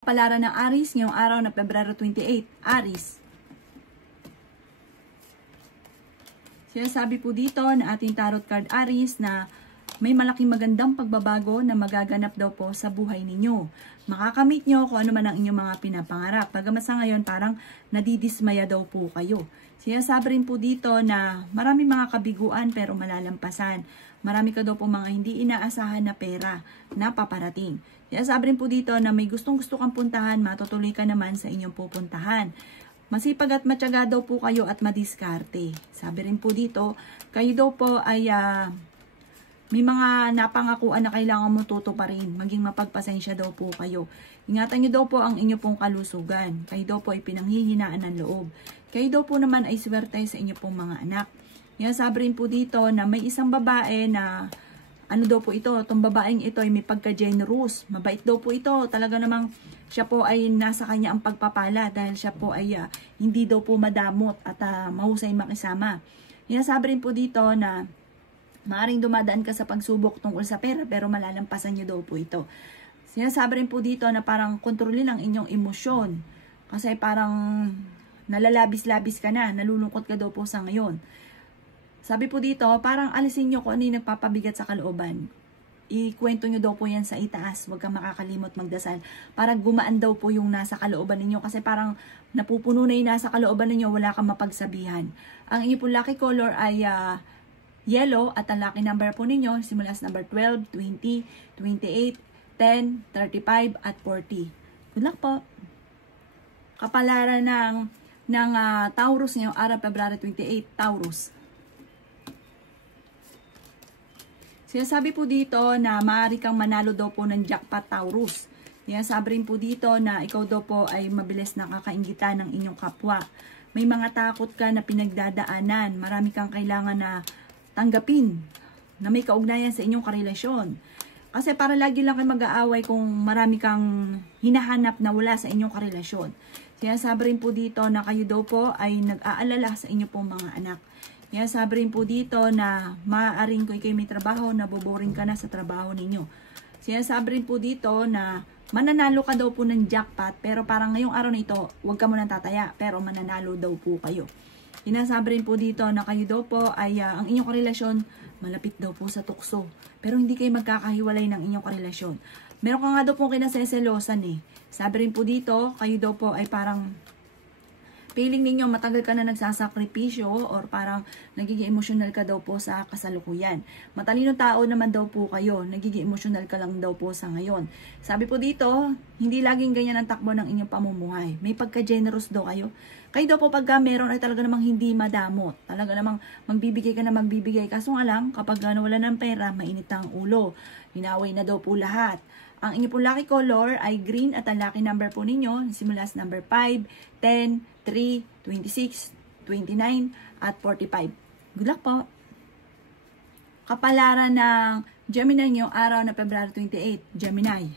Kapalaran ng Aries ngayong araw na Pebrero 28. Aries. Sinasabi po dito na ating tarot card Aries na may malaking magandang pagbabago na magaganap daw po sa buhay ninyo. Makakamit nyo kung ano man ang inyong mga pinapangarap. Bagamat sa ngayon parang nadidismaya daw po kayo. Sinasabi rin po dito na marami mga kabiguan pero malalampasan. Marami ka daw po mga hindi inaasahan na pera na paparating. Sinasabi rin po dito na may gustong-gusto kang puntahan, matutuloy ka naman sa inyong pupuntahan. Masipag at matyaga daw po kayo at madiskarte. Sabi rin po dito, kayo daw po ay may mga napangakuan na kailangan mo tutuparin. Maging mapagpasensya daw po kayo. Ingatan nyo daw po ang inyo pong kalusugan. Kayo daw po ay pinanghihinaan ng loob. Kayo daw po naman ay swerte sa inyo pong mga anak. Sabi rin po dito na may isang babae na ano daw po ito, itong babaeng ito ay may pagka-generous. Mabait daw po ito. Talaga namang siya po ay nasa kanya ang pagpapala dahil siya po ay hindi daw po madamot at mahusay makisama. Sabi rin po dito na maaaring dumadaan ka sa pagsubok tungkol sa pera pero malalampasan niyo daw po ito. Sinasabi rin po dito na parang kontrolin ang inyong emosyon. Kasi parang nalalabis-labis ka na, nalulungkot ka daw po sa ngayon. Sabi po dito, parang alisin nyo kung ano yung nagpapabigat sa kalooban. Ikwento nyo daw po yan sa itaas. Huwag kang makakalimot magdasal. Para gumaan daw po yung nasa kalooban ninyo. Kasi parang napupuno na yung nasa kalooban ninyo, wala kang mapagsabihan. Ang inyo po lucky color ay yellow at ang lucky number po ninyo simula sa number 12, 20, 28, 10, 35 at 40. Good luck po. Kapalaran ng Taurus ngayong araw, February 28, Taurus. Sinasabi po dito na maaari kang manalo daw po ng jackpot Taurus. Sinasabi rin po dito na ikaw daw po ay mabilis nakakainggitan ng inyong kapwa. May mga takot ka na pinagdadaanan. Marami kang kailangan na tanggapin na may kaugnayan sa inyong karelasyon. Kasi para lagi lang kayo mag-aaway kung marami kang hinahanap na wala sa inyong karelasyon. Sinasabi rin po dito na kayo daw po ay nag-aalala sa inyong pong mga anak. Sabi rin po dito na maaaring kung kayo may trabaho, naboboring ka na sa trabaho ninyo. Sinasabi rin po dito na mananalo ka daw po ng jackpot pero parang ngayong araw na ito, huwag ka munang tataya pero mananalo daw po kayo. Sinasabi rin po dito na kayo daw po ay ang inyong karelasyon malapit daw po sa tukso. Pero hindi kayo magkakahiwalay ng inyong karelasyon. Meron ka nga daw po kinaseselosan eh. Sabi rin po dito, kayo daw po ay parang feeling ninyo matagal ka na nagsasakripisyo or parang nagiging emotional ka daw po sa kasalukuyan. Matalino tao naman daw po kayo, nagiging emotional ka lang daw po sa ngayon. Sabi po dito, hindi laging ganyan ang takbo ng inyong pamumuhay. May pagka-generous daw kayo. Kayo daw po pagka meron ay talaga namang hindi madamot. Talaga namang magbibigay ka na magbibigay. Kaso nga lang, kapag wala ng pera, mainit ang ulo. Hinaway na daw po lahat. Ang inyo pong lucky color ay green at ang lucky number po ninyo simula sa number 5, 10, 3, 26, 29 at 45. Good luck po. Kapalaran ng Gemini ngayong araw na February 28, Gemini.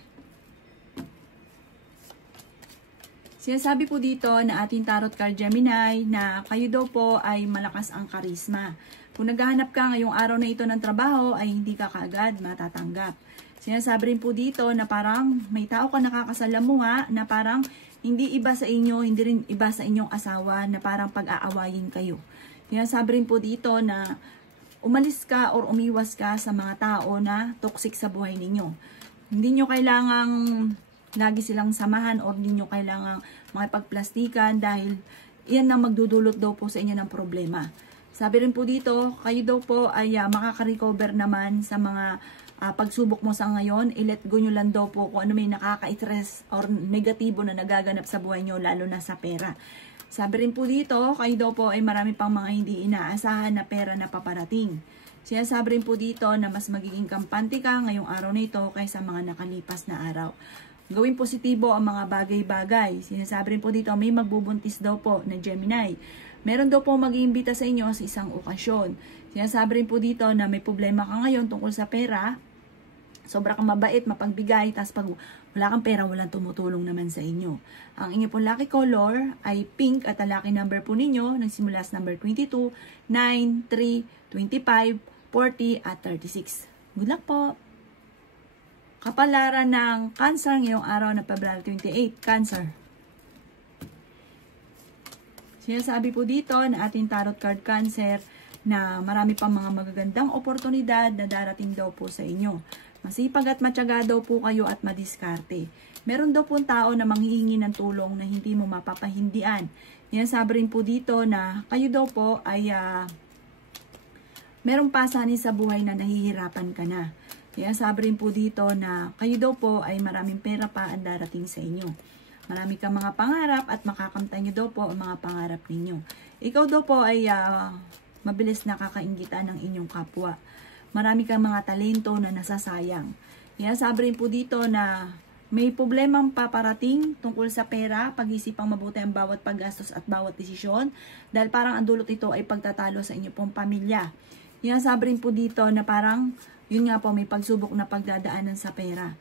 Sinasabi po dito na ating tarot card Gemini na kayo daw po ay malakas ang karisma. Kung naghahanap ka ngayong araw na ito ng trabaho ay hindi ka kaagad matatanggap. Sinasabi rin po dito na parang may tao ka nakakasalamuha na parang hindi iba sa inyo, hindi rin iba sa inyong asawa na parang pag-aawayin kayo. Sinasabi rin po dito na umalis ka or umiwas ka sa mga tao na toxic sa buhay ninyo. Hindi nyo kailangang lagi silang samahan or hindi nyo kailangang makipagplastikan dahil iyan ang magdudulot daw po sa inyo ng problema. Sabi rin po dito, kayo daw po ay makaka-recover naman sa mga pagsubok mo sa ngayon. I-let go nyo lang daw po kung ano may nakaka-stress or negatibo na nagaganap sa buhay nyo, lalo na sa pera. Sabi rin po dito, kayo daw po ay marami pang mga hindi inaasahan na pera na paparating. Sinasabi rin po dito na mas magiging kampante ka ngayong araw na ito kaysa mga nakalipas na araw. Gawing positibo ang mga bagay-bagay. Sinasabi rin po dito, may magbubuntis daw po na Gemini. Meron daw po mag-iimbita sa inyo sa isang okasyon. Sinasabi rin po dito na may problema ka ngayon tungkol sa pera. Sobra kang mabait, mapagbigay, tapos pag wala kang pera, walang tumutulong naman sa inyo. Ang inyo pong lucky color ay pink at ang lucky number po ninyo nagsimula sa number 22, 9, 3, 25, 40 at 36. Good luck po! Kapalaran ng Cancer ngayong araw na February 28, Cancer. Sinasabi po dito na ating tarot card Cancer na marami pang mga magagandang oportunidad na darating daw po sa inyo. Masipag at matyaga daw po kayo at madiskarte. Meron daw po tao na manghihingi ng tulong na hindi mo mapapahindian. Sinasabi rin po dito na kayo daw po ay merong pasanin sa buhay na nahihirapan ka na. Kaya sabi rin po dito na kayo daw po ay maraming pera pa ang darating sa inyo. Marami kang mga pangarap at makakamtan nyo daw po ang mga pangarap ninyo. Ikaw daw po ay mabilis nakakainggitan ng inyong kapwa. Marami kang mga talento na nasasayang. Kaya sabi rin po dito na may problemang paparating tungkol sa pera, pag-isipang mabuti ang bawat paggastos at bawat desisyon dahil parang ang dulot ito ay pagtatalo sa inyo pong pamilya. Kaya sabi rin po dito na parang yun nga po, may pagsubok na pagdadaanan sa pera.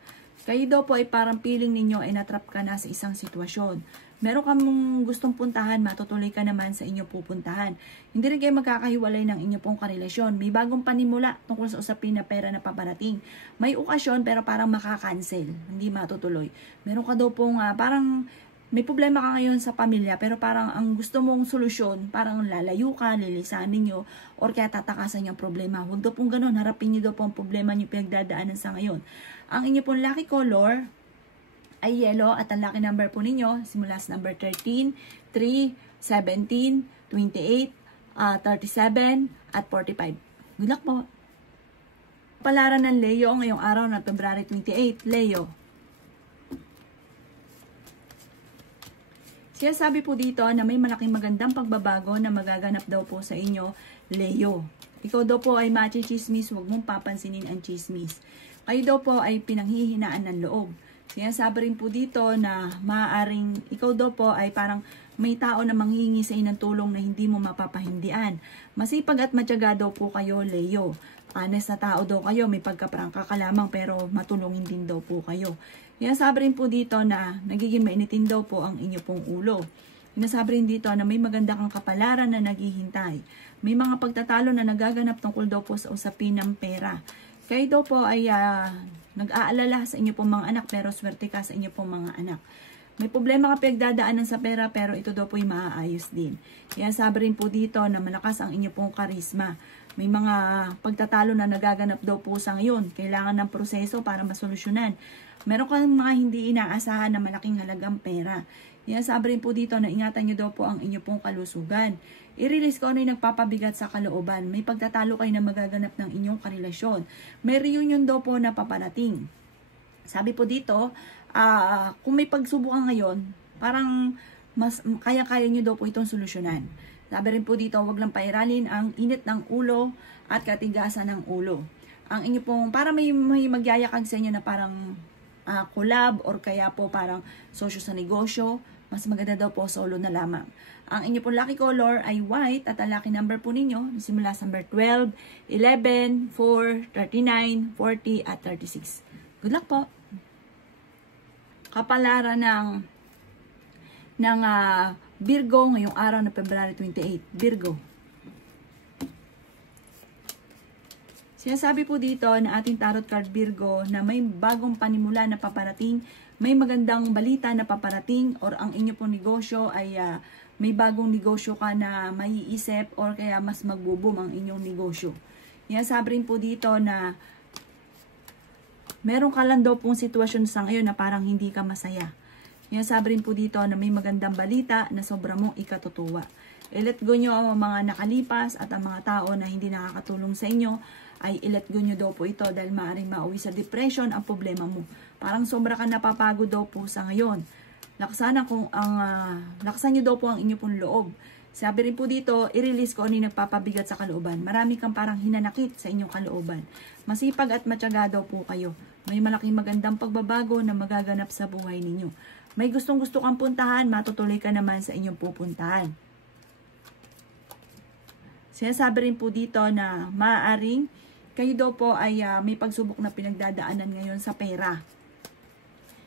Kayo daw po ay parang feeling ninyo ay natrap ka na sa isang sitwasyon. Meron kang gustong puntahan, matutuloy ka naman sa inyo pupuntahan. Hindi rin kayo magkakahiwalay ng inyo pong karelasyon. May bagong panimula tungkol sa usapin na pera na paparating. May okasyon pero parang makakancel, hindi matutuloy. Meron ka daw pong parang may problema ka ngayon sa pamilya pero parang ang gusto mong solusyon, parang lalayo ka, lilisanin nyo, or kaya tatakasan yung problema. Huwag daw pong ganun, harapin nyo daw pong problema nyo pinagdadaanan sa ngayon. Ang inyo pong lucky color ay yellow at ang lucky number po ninyo, simula sa number 13, 3, 17, 28, 37, at 45. Good luck po! Palaran ng Leo ngayong araw na February 28, Leo. Kaya sabi po dito na may malaking magandang pagbabago na magaganap daw po sa inyo, Leo. Ikaw daw po ay machichismis, huwag mong papansinin ang chismis. Kayo daw po ay pinanghihinaan ng loob. Kaya sabi rin po dito na maaaring ikaw daw po ay parang may tao na manghihingi sa inyo ng tulong na hindi mo mapapahindian. Masipag at matyaga daw po kayo, Leo. Honest na tao daw kayo, may pagkaprangka ka lamang pero matulungin din daw po kayo. Kaya sabi rin po dito na nagiging mainitin daw po ang inyo pong ulo. Sinasabi rin dito na may maganda kang kapalaran na naghihintay. May mga pagtatalo na nagaganap tungkol daw po sa usapin ng pera. Kayo daw po ay nag-aalala sa inyo pong mga anak pero swerte ka sa inyo pong mga anak. May problema ka pinagdadaanan sa pera pero ito daw po ay maaayos din. Kaya sabi rin po dito na malakas ang inyo pong karisma. May mga pagtatalo na nagaganap daw po sa ngayon. Kailangan ng proseso para masolusyonan. Meron kang mga hindi inaasahan na malaking halagang pera. Kaya sabi rin po dito na ingatan nyo daw po ang inyo pong kalusugan. I-release ko ano yung nagpapabigat sa kalooban. May pagtatalo kayo na magaganap ng inyong karelasyon. May reunion daw po na paparating. Sabi po dito, kung may pagsubukan ngayon, parang mas kaya-kaya nyo daw po itong solusyonan. Sabi rin po dito, huwag lang pairalin ang init ng ulo at katigasan ng ulo. Ang inyo pong, para may magyayakag sa inyo na parang collab or kaya po parang sosyo sa negosyo, mas maganda daw po solo na lamang. Ang inyo pong lucky color ay white at ang lucky number po ninyo, simula sa number 12, 11, 4, 39, 40 at 36. Good luck po! Kapalaran ng Virgo ngayong araw na February 28. Virgo. Sinasabi po dito na ating tarot card Virgo na may bagong panimula na paparating, may magandang balita na paparating, or ang inyo pong negosyo ay may bagong negosyo ka na maiisip or kaya mas magbo-boom ang inyong negosyo. Sinasabi rin po dito na meron ka lang daw pong sitwasyon sa ngayon na parang hindi ka masaya. Sinasabi rin po dito na may magandang balita na sobra mong ikatutuwa. I-let go nyo ang mga nakalipas at ang mga tao na hindi nakakatulong sa inyo, ay i-let go nyo daw po ito dahil maaaring mauwi sa depression ang problema mo. Parang sobra ka napapagod daw po sa ngayon. Laksan nyo daw po ang inyo pong loob. Sabi rin po dito, i-release ko ano yung nagpapabigat sa kalooban. Marami kang parang hinanakit sa inyong kalooban. Masipag at matyaga daw po kayo. May malaking magandang pagbabago na magaganap sa buhay ninyo. May gustong-gusto kang puntahan, matutuloy ka naman sa inyong pupuntahan. Sinasabi rin po dito na maaaring kayo daw po ay may pagsubok na pinagdadaanan ngayon sa pera.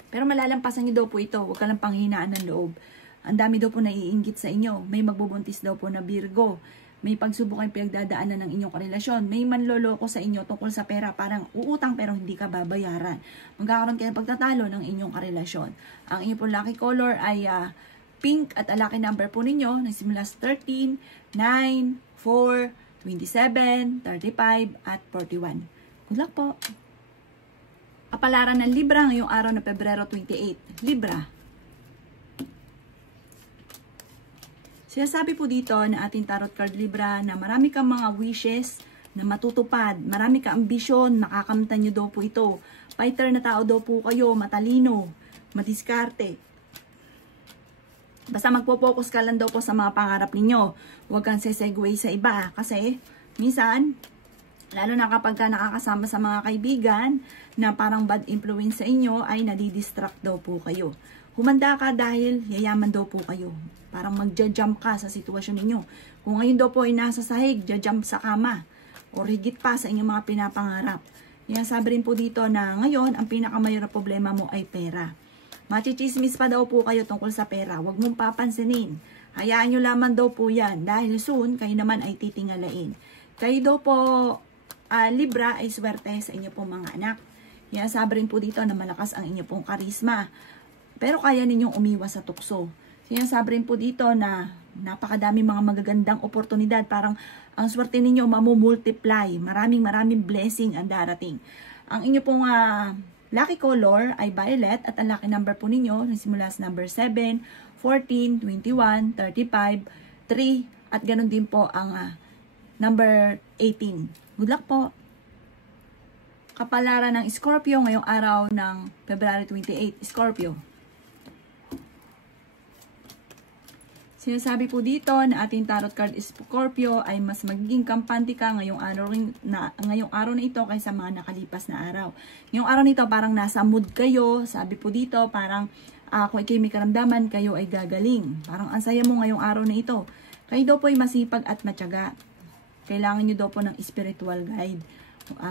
Pero malalampasan nyo daw po ito, huwag ka lang panghinaan ng loob. Ang dami daw po naiinggit sa inyo. May magbubuntis daw po na Virgo. May pagsubok kayong pinagdadaanan ng inyong karelasyon. May manloloko sa inyo tungkol sa pera. Parang uutang pero hindi ka babayaran. Magkakaroon kayo ng pagtatalo ng inyong karelasyon. Ang inyong po lucky color ay pink at ang lucky number po ninyo nagsimula sa 13, 9, 4, 27, 35 at 41. Good luck po! Kapalaran ng Libra ngayong araw na Pebrero 28. Libra. Sinasabi po dito na ating tarot card Libra na marami kang mga wishes na matutupad. Marami kang ambisyon, nakakamtan nyo daw po ito. Fighter na tao daw po kayo, matalino, madiskarte. Basta magpo-focus ka lang daw po sa mga pangarap ninyo. Huwag kang sesegue sa iba. Kasi, minsan, lalo na kapag ka nakakasama sa mga kaibigan na parang bad influence sa inyo, ay nadidistract daw po kayo. Humanda ka dahil yayaman daw po kayo. Parang magja-jump ka sa sitwasyon ninyo. Kung ngayon daw po ay nasa sahig, ja-jump sa kama. O higit pa sa inyong mga pinapangarap. Yan, sabi rin po dito na ngayon, ang pinakamayroong problema mo ay pera. Machichismis pa daw po kayo tungkol sa pera. Huwag mong papansinin. Hayaan nyo lamang daw po yan. Dahil soon, kayo naman ay titingalain. Kayo daw po, Libra, ay swerte sa inyo pong mga anak. Yan, sabi rin po dito na malakas ang inyo pong karisma. Pero kaya ninyong umiwas sa tukso. Sinasabi rin po dito na napakadami mga magagandang oportunidad. Parang ang swerte ninyo mamumultiply. Maraming blessing ang darating. Ang inyo pong lucky color ay violet at ang lucky number po ninyo nagsimula sa number 7, 14, 21, 35, 3 at ganun din po ang number 18. Good luck po! Kapalaran ng Scorpio ngayong araw ng February 28. Scorpio. Sinasabi po dito na ating tarot card Scorpio ay mas magiging kampante ka ngayong araw na ito kaysa mga nakalipas na araw. Ngayong araw nito parang nasa mood kayo. Sabi po dito parang kung ikay may karamdaman kayo ay gagaling. Parang ang saya mo ngayong araw na ito. Kayo daw po ay masipag at matyaga. Kailangan nyo daw po ng spiritual guide.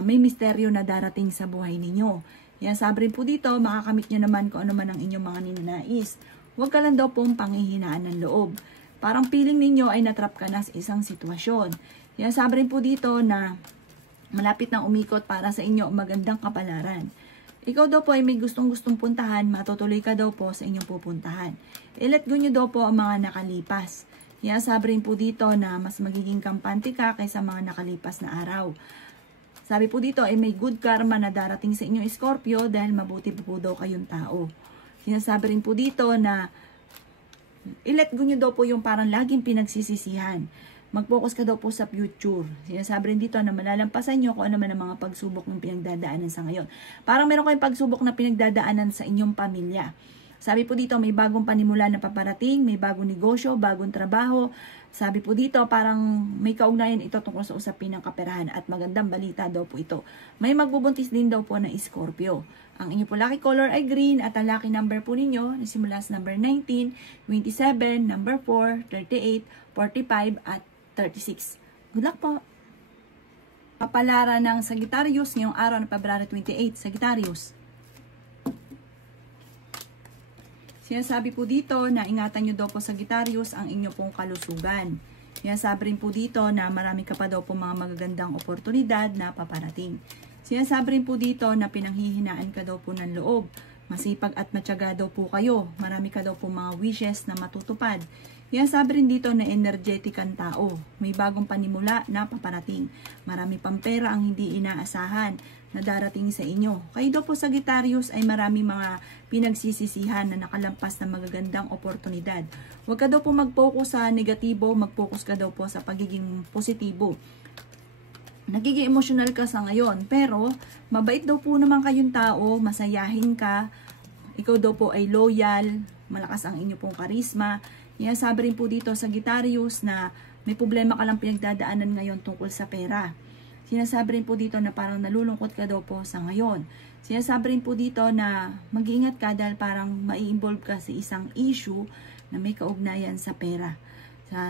May misteryo na darating sa buhay ninyo. Yan, sabi rin po dito, makakamit nyo naman kung ano man ang inyong mga ninanais. Huwag ka lang daw pong panghihinaan ng loob. Parang feeling ninyo ay natrap ka na sa isang sitwasyon. Yan, sabi rin po dito na malapit nang umikot para sa inyo magandang kapalaran. Ikaw daw po ay may gustong-gustong puntahan, matutuloy ka daw po sa inyong pupuntahan. I-let go nyo daw po ang mga nakalipas. Yan, sabi rin po dito na mas magiging kampante ka kaysa mga nakalipas na araw. Sabi po dito ay may good karma na darating sa inyong Scorpio dahil mabuti po daw kayong tao. Sinasabi rin po dito na i-let go nyo daw po yung parang laging pinagsisisihan. Mag-focus ka daw po sa future. Sinasabi rin dito na malalampasan nyo kung ano man ang mga pagsubok ng pinagdadaanan sa ngayon. Parang meron kayong pagsubok na pinagdadaanan sa inyong pamilya. Sabi po dito may bagong panimula na paparating, may bagong negosyo, bagong trabaho. Sabi po dito parang may kaugnayan ito tungkol sa usapin ng kaperahan at magandang balita daw po ito. May magbubuntis din daw po na Scorpio. Ang inyo po lucky color ay green at ang lucky number po ninyo nasimula sa number 19, 27, number 4, 38, 45 at 36. Good luck po! Kapalaran ng Sagittarius ngayong araw ng February 28. Sagittarius. Sinasabi po dito na ingatan nyo daw po Sagittarius ang inyo pong kalusugan. Sinasabi rin po dito na marami ka pa daw po mga magagandang oportunidad na paparating. Sinasabi rin po dito na pinanghihinaan ka daw po ng loob. Masipag at matyaga daw po kayo. Marami ka daw po mga wishes na matutupad. Sinasabi rin dito na energetic ang tao. May bagong panimula na paparating. Marami pang pera ang hindi inaasahan na darating sa inyo. Kayo daw po Sagittarius ay marami mga pinagsisisihan na nakalampas na magagandang oportunidad. Huwag ka daw po mag-focus sa negatibo, mag-focus ka daw po sa pagiging positibo. Nagiging emotional ka sa ngayon, pero mabait daw po naman kayong tao, masayahin ka, ikaw daw po ay loyal, malakas ang inyo pong karisma. Yan, sabi rin po dito Sagittarius na may problema ka lang pinagdadaanan ngayon tungkol sa pera. Sinasabi rin po dito na parang nalulungkot ka daw po sa ngayon. Sinasabi rin po dito na mag-iingat ka dahil parang mai-involve ka sa isang issue na may kaugnayan sa pera.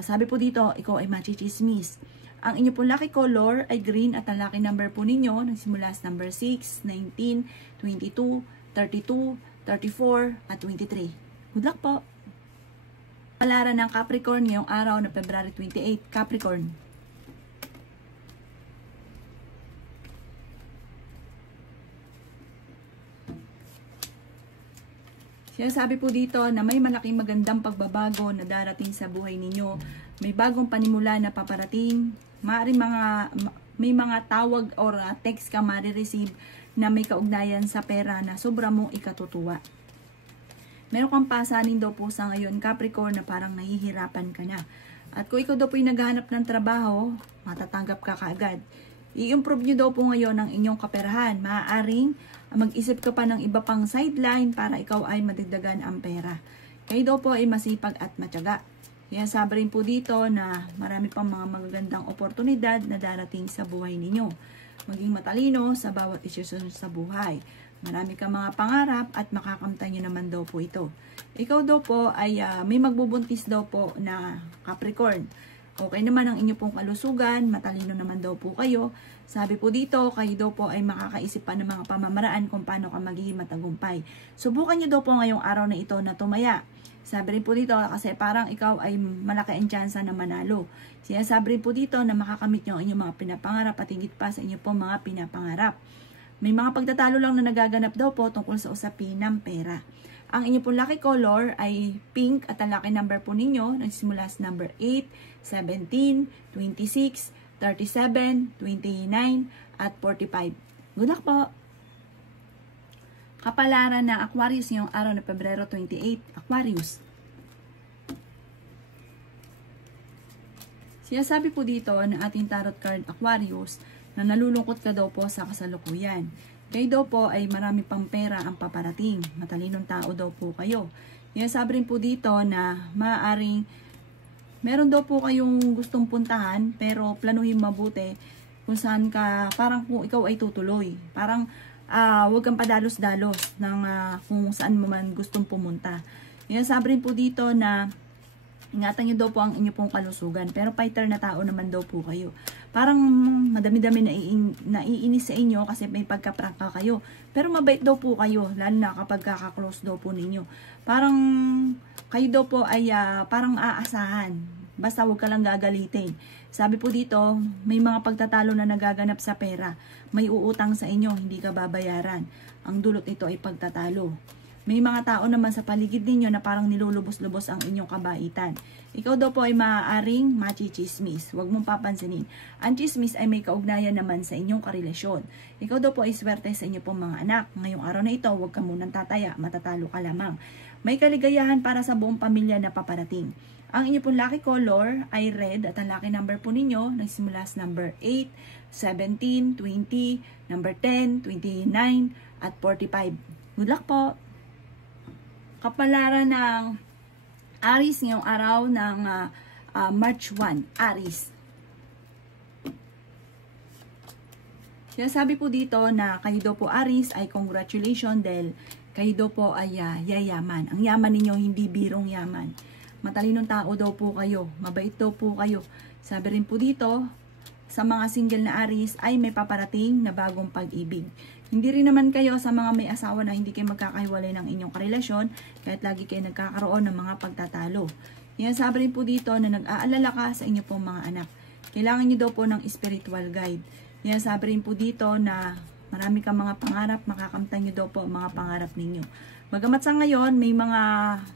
Sabi po dito, ikaw ay machichismis. Ang inyo pong lucky color ay green at ang lucky number po ninyo nagsimula sa number 6, 19, 22, 32, 34 at 23. Good luck po! Kapalaran ng Capricorn ngayong araw na February 28. Capricorn. Sinasabi po dito na may malaking magandang pagbabago na darating sa buhay ninyo. May bagong panimula na paparating. May mga tawag or text ka marireceive na may kaugnayan sa pera na sobra mong ikatutuwa. Meron kang pasanin daw po sa ngayon, Capricorn, na parang nahihirapan ka na. At kung ikaw daw po yung naghahanap ng trabaho, matatanggap ka kaagad. I-improve nyo daw po ngayon ang inyong kaperahan. Maaaring mag-isip ka pa ng iba pang sideline para ikaw ay madagdagan ang pera. Kayo daw po ay masipag at matyaga. Kaya sabi rin po dito na marami pang mga magagandang oportunidad na darating sa buhay ninyo. Maging matalino sa bawat isyu sa buhay. Marami kang mga pangarap at makakamtan nyo naman daw po ito. Ikaw daw po ay may magbubuntis daw po na Capricorn. Okay naman ang inyo pong kalusugan, matalino naman daw po kayo. Sabi po dito, kayo daw po ay makakaisip pa ng mga pamamaraan kung paano ka magiging matagumpay. Subukan nyo daw po ngayong araw na ito na tumaya. Sabi rin po dito kasi parang ikaw ay malaki ang tsansa na manalo. Sinasabi rin po dito na makakamit nyo ang inyong mga pinapangarap at higit pa sa inyo pong mga pinapangarap. May mga pagtatalo lang na nagaganap daw po tungkol sa usapin ng pera. Ang inyo pong lucky color ay pink at ang lucky number po ninyo nagsimula sa number 8, 17, 26, 37, 29, at 45. Good luck po! Kapalaran na Aquarius ngayong araw na Pebrero 28, Aquarius. Sinasabi po dito na ating tarot card Aquarius na nalulungkot ka daw po sa kasalukuyan. Kayo daw po ay marami pang pera ang paparating. Matalinong tao daw po kayo. Sinasabi rin po dito na maaaring meron daw po kayong gustong puntahan pero planuhin mabuti kung saan ka, parang kung ikaw ay tutuloy. Parang huwag kang padalos-dalos ng kung saan mo man gustong pumunta. Sinasabi rin po dito na ingatan nyo daw po ang inyo pong kalusugan. Pero fighter na tao naman daw po kayo. Parang madami-dami naiinis sa inyo kasi may pagkaprangka kayo. Pero mabait daw po kayo, lalo na kapag kaka-close daw po ninyo. Parang kayo daw po ay parang aasahan. Basta huwag ka lang gagalitin. Sabi po dito, may mga pagtatalo na nagaganap sa pera. May uutang sa inyo, hindi ka babayaran. Ang dulot nito ay pagtatalo. May mga tao naman sa paligid ninyo na parang nilulubos-lubos ang inyong kabaitan. Ikaw daw po ay maaaring machichismis. Huwag mong papansinin. Ang chismis ay may kaugnayan naman sa inyong karelasyon. Ikaw daw po ay swerte sa inyo pong mga anak. Ngayong araw na ito, huwag ka munang tataya. Matatalo ka lamang. May kaligayahan para sa buong pamilya na paparating. Ang inyo pong lucky color ay red at ang lucky number po ninyo nagsimula sa number 8, 17, 20, number 10, 29, at 45. Good luck po! Kapalaran ng Aries ngayong araw ng March 1, Aries. Sinasabi po dito na kayo daw po Aries ay congratulations dahil kayo daw po ay yayaman. Ang yaman ninyo hindi birong yaman. Matalinong tao daw po kayo. Mabait daw po kayo. Sabi rin po dito, sa mga single na Aries ay may paparating na bagong pag-ibig. Hindi rin naman kayo sa mga may asawa na hindi kayo magkakahiwalay ng inyong karelasyon kahit lagi kayo nagkakaroon ng mga pagtatalo. Yan sabi rin po dito na nag-aalala ka sa inyo pong mga anak. Kailangan nyo daw po ng spiritual guide. Yan sabi rin po dito na marami kang mga pangarap, makakamtan nyo daw po ang mga pangarap ninyo. Bagamat sa ngayon, may mga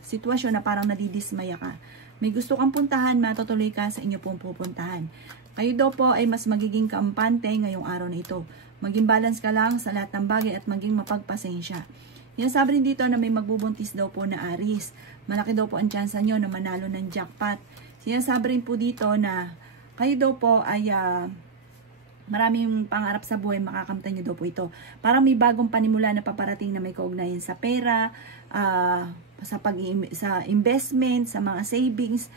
sitwasyon na parang nadidismaya ka. May gusto kang puntahan, matutuloy ka sa inyo pong pupuntahan. Kayo daw po ay mas magiging kaampante ngayong araw na ito. Maging balance ka lang sa lahat ng bagay at maging mapagpasensya. Yan sabi rin dito na may magbubuntis daw po na Aries. Malaki daw po ang tsansa nyo na manalo ng jackpot. Sinasabi rin po dito na kayo daw po ay maraming pangarap sa buhay, makakamtan nyo daw po ito. Parang may bagong panimula na paparating na may kaugnayan sa pera, sa investment, sa mga savings.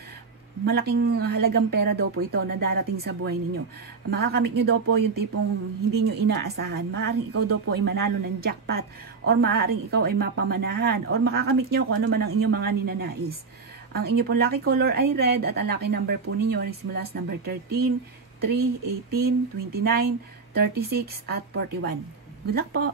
Malaking halagang pera daw po ito na darating sa buhay ninyo. Makakamit nyo daw po yung tipong hindi nyo inaasahan. Maaaring ikaw daw po ay manalo ng jackpot or maaaring ikaw ay mapamanahan or makakamit nyo kung ano man ang inyong mga ninanais. Ang inyo pong lucky color ay red at ang lucky number po ninyo nagsimula sa number 13, 3, 18, 29, 36, at 41. Good luck po!